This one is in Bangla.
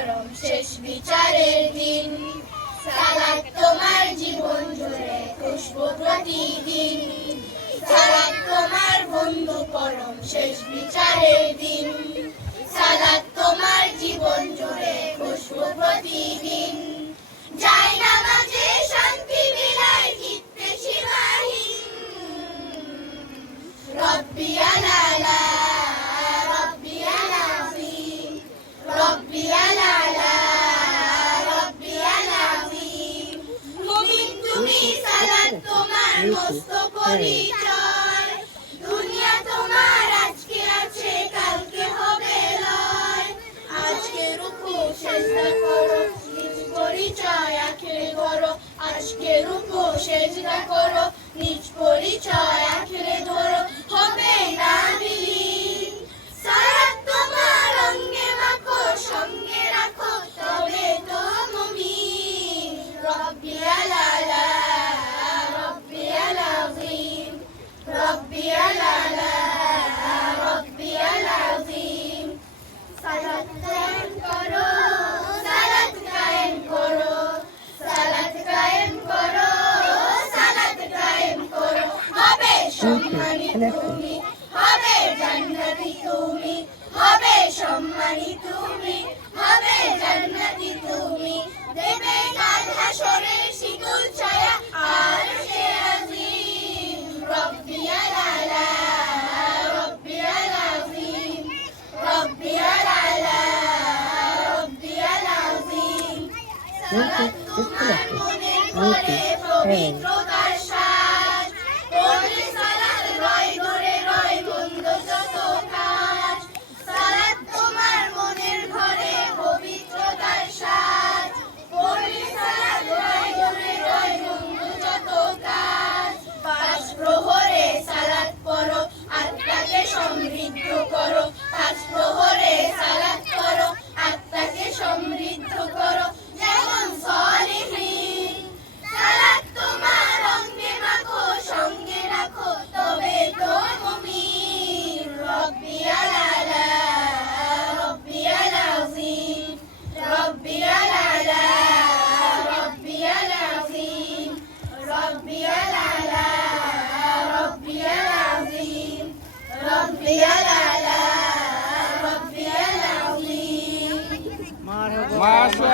চরম শেষ বিচারের দিন। সালাত তোমার জীবন জুড়ে খুশবো প্রতিদিন। সালাত তোমার বন্ধু পরম শেষ বিচারের দিন। সালাত তোমার সালাত তোমার মস্ত পরিচয় দুনিয়া তোমার আজকে আছে কালকে হবে লয় আজকে রুকু সেজদা করো, নিজ পরিচয় আখেরে করো ধরো। সম্মানী তুমি হবে জান্নাতি তুমি হবে সম্মানী তুমি হবে জান্নাতি তুমি দেবে কাল হাসরে শীতল ছায়া আর সে আজিম রব্বি আলালা রব্বি আলাযীম রব্বি আলালা রব্বি আলাযীম সালাত তোমার মনের করে পবিত্র Marcha.